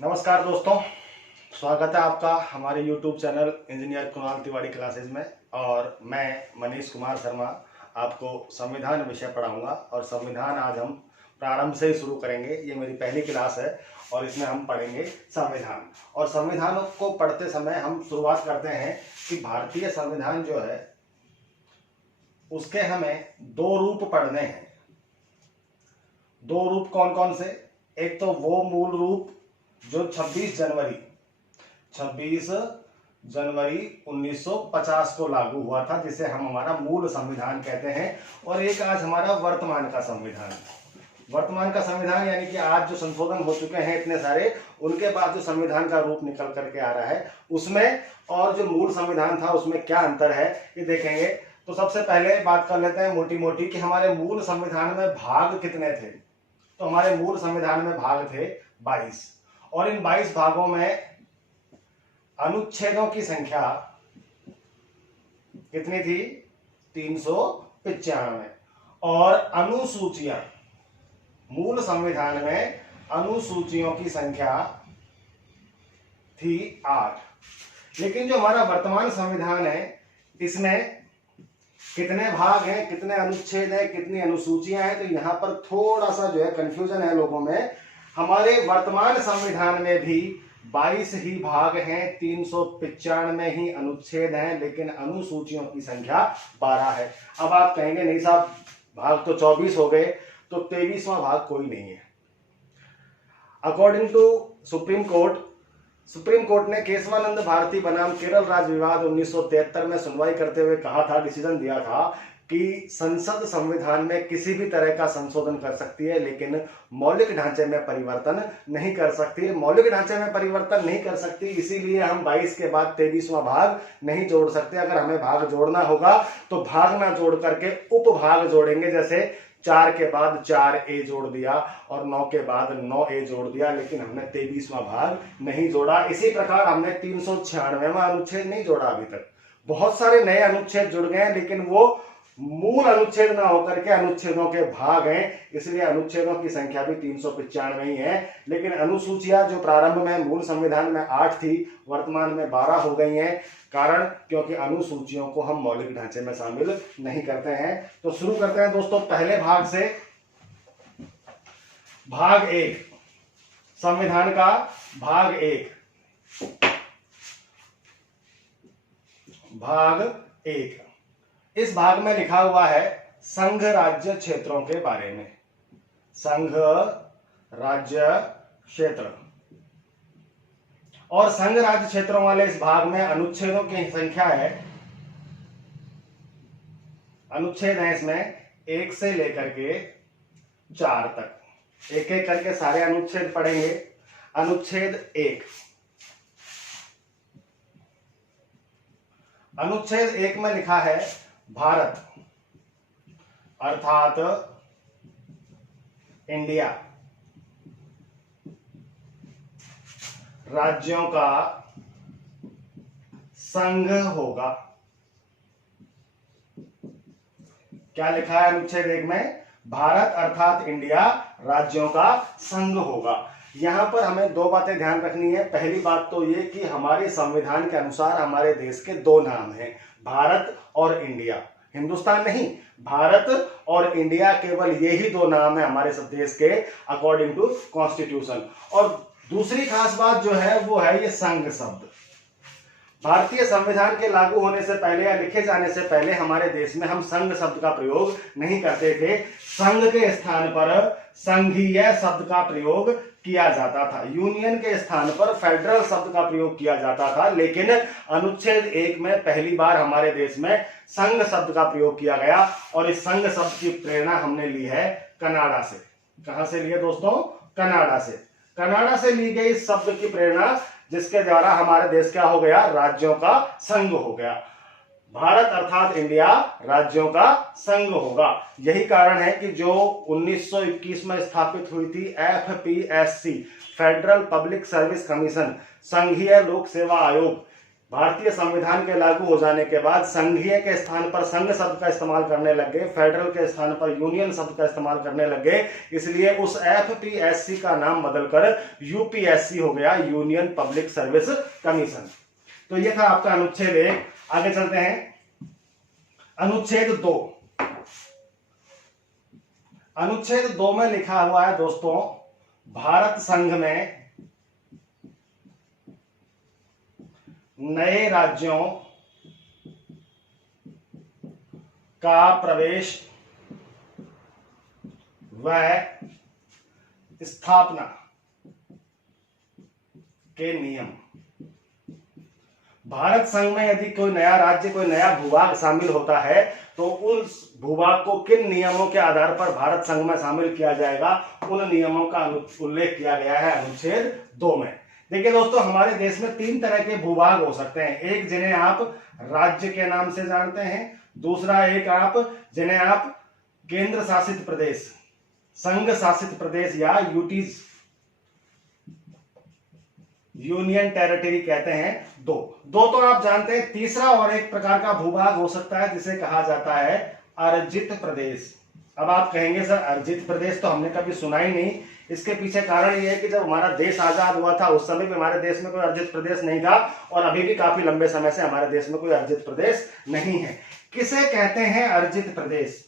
नमस्कार दोस्तों, स्वागत है आपका हमारे YouTube channel engineer Kunal Tiwari classes में। और मैं मनीष कुमार शर्मा आपको संविधान विषय पढ़ाऊंगा। और संविधान आज हम प्रारंभ से ही शुरू करेंगे। ये मेरी पहली क्लास है और इसमें हम पढ़ेंगे संविधान। और संविधान को पढ़ते समय हम शुरुआत करते हैं कि भारतीय संविधान जो है उसके हमें दो रूप पढ़ने हैं। दो रूप कौन कौन से? एक तो वो मूल रूप जो 26 जनवरी 1950 को लागू हुआ था, जिसे हम हमारा मूल संविधान कहते हैं। और एक आज हमारा वर्तमान का संविधान यानी कि आज जो संशोधन हो चुके हैं इतने सारे, उनके बाद जो संविधान का रूप निकल करके आ रहा है उसमें और जो मूल संविधान था उसमें क्या अंतर है ये देखेंगे। तो सबसे पहले बात कर लेते हैं मोटी मोटी कि हमारे मूल संविधान में भाग कितने थे। तो हमारे मूल संविधान में भाग थे 22 और इन 22 भागों में अनुच्छेदों की संख्या कितनी थी? 395। और अनुसूचियां, मूल संविधान में अनुसूचियों की संख्या थी 8। लेकिन जो हमारा वर्तमान संविधान है इसमें कितने भाग हैं, कितने अनुच्छेद हैं, कितनी अनुसूचियां हैं, तो यहां पर थोड़ा सा जो है कंफ्यूजन है लोगों में। हमारे वर्तमान संविधान में भी 22 ही भाग हैं, 395 ही अनुच्छेद हैं, लेकिन अनुसूचियों की संख्या 12 है। अब आप कहेंगे नहीं साहब, भाग तो 24 हो गए, तो 23वां भाग कोई नहीं है। अकॉर्डिंग टू सुप्रीम कोर्ट ने केशवानंद भारती बनाम केरल राज्य विवाद 1973 में सुनवाई करते हुए कहा था, डिसीजन दिया था कि संसद संविधान में किसी भी तरह का संशोधन कर सकती है, लेकिन मौलिक ढांचे में परिवर्तन नहीं कर सकती। मौलिक ढांचे में परिवर्तन नहीं कर सकती, इसीलिए हम 22 के बाद 23वां भाग नहीं जोड़ सकते। अगर हमें भाग जोड़ना होगा तो भाग ना जोड़ करके उपभाग जोड़ेंगे। जैसे 4 के बाद 4A जोड़ दिया और 9 के बाद 9A जोड़ दिया, लेकिन हमने 23वां भाग नहीं जोड़ा। इसी प्रकार हमने 396वां अनुच्छेद नहीं जोड़ा अभी तक। बहुत सारे नए अनुच्छेद जुड़ गए हैं, लेकिन वो मूल अनुच्छेद ना होकर के अनुच्छेदों के भाग हैं, इसलिए अनुच्छेदों की संख्या भी 395 ही है। लेकिन अनुसूचियां जो प्रारंभ में मूल संविधान में 8 थी, वर्तमान में 12 हो गई हैं। कारण क्योंकि अनुसूचियों को हम मौलिक ढांचे में शामिल नहीं करते हैं। तो शुरू करते हैं दोस्तों पहले भाग से। भाग 1, संविधान का भाग 1। भाग 1, इस भाग में लिखा हुआ है संघ राज्य क्षेत्रों के बारे में। संघ राज्य क्षेत्र और संघ राज्य क्षेत्रों वाले इस भाग में अनुच्छेदों की संख्या है, अनुच्छेद है इसमें 1 से लेकर के 4 तक। एक एक करके सारे अनुच्छेद पढ़ेंगे। अनुच्छेद 1, अनुच्छेद 1 में लिखा है भारत अर्थात इंडिया राज्यों का संघ होगा। क्या लिखा है अनुच्छेद 1 में? भारत अर्थात इंडिया राज्यों का संघ होगा। यहां पर हमें दो बातें ध्यान रखनी है। पहली बात तो ये कि हमारे संविधान के अनुसार हमारे देश के दो नाम हैं, भारत और इंडिया। हिंदुस्तान नहीं, भारत और इंडिया, केवल यही दो नाम है हमारे सब देश के अकॉर्डिंग टू कॉन्स्टिट्यूशन। और दूसरी खास बात जो है वो है ये संघ शब्द। भारतीय संविधान के लागू होने से पहले या लिखे जाने से पहले हमारे देश में हम संघ शब्द का प्रयोग नहीं करते थे। संघ के स्थान पर संघीय शब्द का प्रयोग किया जाता था। यूनियन के स्थान पर फेडरल शब्द का प्रयोग किया जाता था। लेकिन अनुच्छेद 1 में पहली बार हमारे देश में संघ शब्द का प्रयोग किया गया और इस संघ शब्द की प्रेरणा हमने ली है कनाडा से। कहां से ली है दोस्तों? कनाडा से। कनाडा से ली गई इस शब्द की प्रेरणा, जिसके द्वारा हमारे देश क्या हो गया? राज्यों का संघ हो गया। भारत अर्थात इंडिया राज्यों का संघ होगा। यही कारण है कि जो 1921 में स्थापित हुई थी FPSC, federal public service commission, संघीय लोक सेवा आयोग, भारतीय संविधान के लागू हो जाने के बाद संघीय के स्थान पर संघ शब्द का इस्तेमाल करने लग गए, फेडरल के स्थान पर यूनियन शब्द का इस्तेमाल करने लग गए, इसलिए उस एफपीएससी का नाम बदलकर यूपीएससी हो गया, यूनियन पब्लिक सर्विस कमीशन। तो ये था आपका अनुच्छेद 1। आगे चलते हैं अनुच्छेद 2। अनुच्छेद 2 में लिखा हुआ है दोस्तों, भारत संघ में नए राज्यों का प्रवेश व स्थापना के नियम। भारत संघ में यदि कोई नया राज्य, कोई नया भूभाग शामिल होता है तो उस भूभाग को किन नियमों के आधार पर भारत संघ में शामिल किया जाएगा, उन नियमों का उल्लेख किया गया है अनुच्छेद 2 में। देखिए दोस्तों, हमारे देश में 3 तरह के भूभाग हो सकते हैं। एक जिन्हें आप राज्य के नाम से जानते हैं, दूसरा एक आप जिन्हें आप केंद्र शासित प्रदेश, संघ शासित प्रदेश या यूटीज, यूनियन टेरिटरी कहते हैं। दो तो आप जानते हैं। तीसरा और एक प्रकार का भूभाग हो सकता है जिसे कहा जाता है अर्जित प्रदेश। अब आप कहेंगे सर अर्जित प्रदेश तो हमने कभी सुना ही नहीं। इसके पीछे कारण यह है कि जब हमारा देश आजाद हुआ था उस समय भी हमारे देश में कोई अर्जित प्रदेश नहीं था और अभी भी काफी लंबे समय से हमारे देश में कोई अर्जित प्रदेश नहीं है। किसे कहते हैं अर्जित प्रदेश?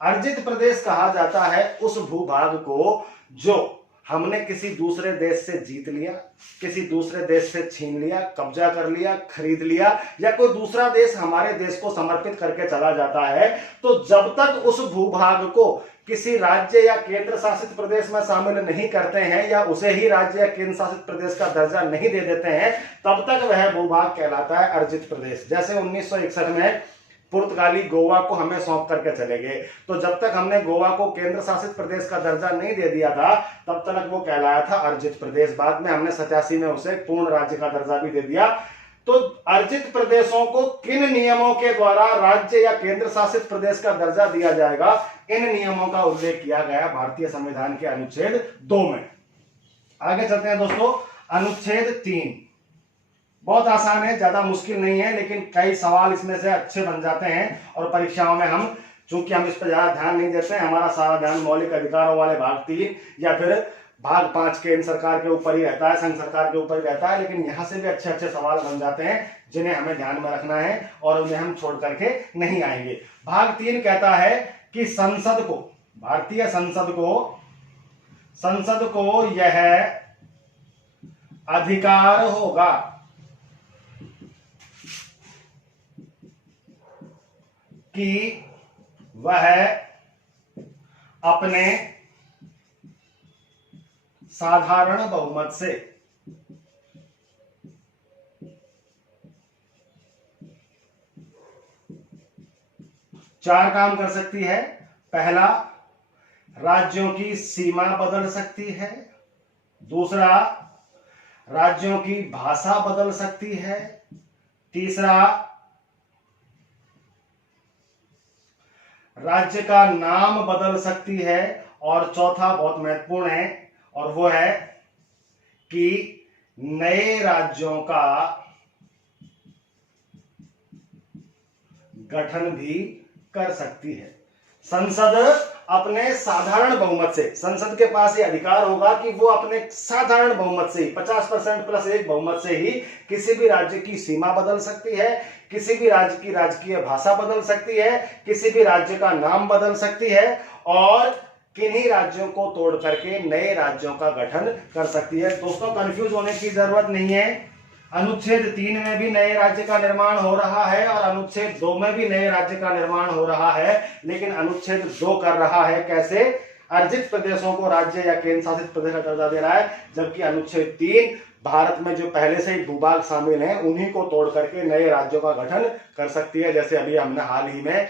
अर्जित प्रदेश कहा जाता है उस भूभाग को जो हमने किसी दूसरे देश से जीत लिया, किसी दूसरे देश से छीन लिया, कब्जा कर लिया, खरीद लिया, या कोई दूसरा देश हमारे देश को समर्पित करके चला जाता है, तो जब तक उस भूभाग को किसी राज्य या केंद्र शासित प्रदेश में शामिल नहीं करते हैं या उसे ही राज्य या केंद्र शासित प्रदेश का दर्जा नहीं दे देते हैं, तब तक वह भूभाग कहलाता है अर्जित प्रदेश। जैसे 1961 में पुर्तगाली गोवा को हमें सौंप करके चले गए, तो जब तक हमने गोवा को केंद्र शासित प्रदेश का दर्जा नहीं दे दिया था तब तक वो कहलाया था अर्जित प्रदेश। बाद में हमने 87 में उसे पूर्ण राज्य का दर्जा भी दे दिया। तो अर्जित प्रदेशों को किन नियमों के द्वारा राज्य या केंद्र शासित प्रदेश का दर्जा दिया जाएगा, इन नियमों का उल्लेख किया गया भारतीय संविधान के अनुच्छेद 2 में। आगे चलते हैं दोस्तों, अनुच्छेद 3 बहुत आसान है, ज्यादा मुश्किल नहीं है, लेकिन कई सवाल इसमें से अच्छे बन जाते हैं और परीक्षाओं में हम चूंकि हम इस पर ज्यादा ध्यान नहीं देते हैं, हमारा सारा ध्यान मौलिक अधिकारों वाले भाग 3 या फिर भाग 5 केंद्र सरकार के ऊपर ही रहता है, संघ सरकार के ऊपर ही रहता है, लेकिन यहां से भी अच्छे अच्छे सवाल बन जाते हैं जिन्हें हमें ध्यान में रखना है और उन्हें हम छोड़ करके नहीं आएंगे। भाग 3 कहता है कि संसद को, भारतीय संसद को यह अधिकार होगा कि वह अपने साधारण बहुमत से चार काम कर सकती है। पहला, राज्यों की सीमा बदल सकती है। दूसरा, राज्यों की भाषा बदल सकती है। तीसरा, राज्य का नाम बदल सकती है। और चौथा बहुत महत्वपूर्ण है और वो है कि नए राज्यों का गठन भी कर सकती है। संसद अपने साधारण बहुमत से, संसद के पास ये अधिकार होगा कि वो अपने साधारण बहुमत से ही 50% प्लस 1 बहुमत से ही किसी भी राज्य की सीमा बदल सकती है, किसी भी राज्य की राजकीय भाषा बदल सकती है, किसी भी राज्य का नाम बदल सकती है और किन्हीं राज्यों को तोड़ करके नए राज्यों का गठन कर सकती है। दोस्तों कंफ्यूज होने की जरूरत नहीं है। अनुच्छेद 3 में भी नए राज्य का निर्माण हो रहा है और अनुच्छेद 2 में भी नए राज्य का निर्माण हो रहा है, लेकिन अनुच्छेद 2 कर रहा है कैसे? अर्जित प्रदेशों को राज्य या केंद्र शासित प्रदेश का दर्जा दे रहा है, जबकि अनुच्छेद 3 भारत में जो पहले से ही भूभाग शामिल हैं उन्हीं को तोड़ करके नए राज्यों का गठन कर सकती है। जैसे अभी हमने हाल ही में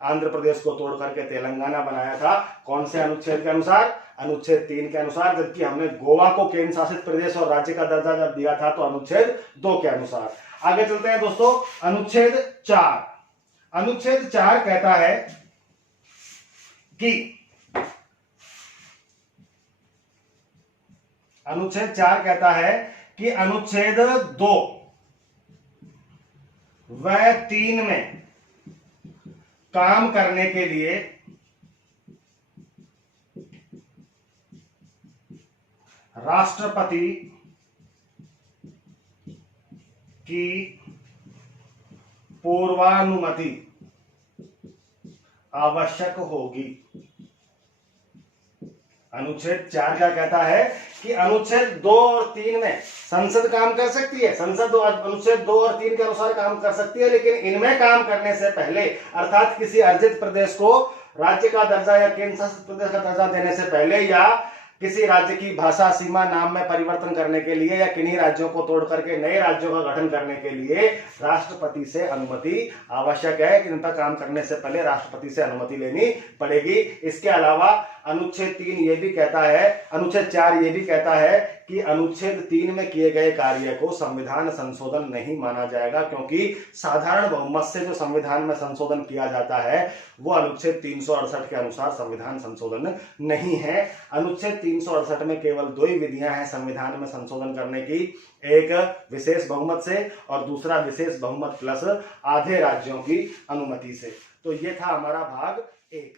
आंध्र प्रदेश को तोड़ करके तेलंगाना बनाया था, कौन से अनुच्छेद के अनुसार? अनुच्छेद 3 के अनुसार। जबकि हमने गोवा को केंद्र शासित प्रदेश और राज्य का दर्जा जब दिया था तो अनुच्छेद 2 के अनुसार। आगे चलते हैं दोस्तों, अनुच्छेद 4। अनुच्छेद 4 कहता है कि अनुच्छेद 2 वह 3 में काम करने के लिए राष्ट्रपति की पूर्वानुमति आवश्यक होगी। अनुच्छेद 4 क्या कहता है कि अनुच्छेद 2 और 3 में संसद काम कर सकती है, संसद अनुच्छेद 2 और 3 के अनुसार काम कर सकती है, लेकिन इनमें काम करने से पहले अर्थात किसी अर्जित प्रदेश को राज्य का दर्जा या केंद्र शासित प्रदेश का दर्जा देने से पहले या किसी राज्य की भाषा सीमा नाम में परिवर्तन करने के लिए या किन्हीं राज्यों को तोड़ करके नए राज्यों का गठन करने के लिए राष्ट्रपति से अनुमति आवश्यक है कि इनका काम करने से पहले राष्ट्रपति से अनुमति लेनी पड़ेगी। इसके अलावा अनुच्छेद 3 ये भी कहता है, अनुच्छेद 4 ये भी कहता है कि अनुच्छेद 3 में किए गए कार्य को संविधान संशोधन नहीं माना जाएगा, क्योंकि साधारण बहुमत से जो संविधान में संशोधन किया जाता है वो अनुच्छेद 368 के अनुसार संविधान संशोधन नहीं है। अनुच्छेद 368 में केवल 2 ही विधियां हैं संविधान में संशोधन करने की, एक विशेष बहुमत से और दूसरा विशेष बहुमत प्लस आधे राज्यों की अनुमति से। तो ये था हमारा भाग 1।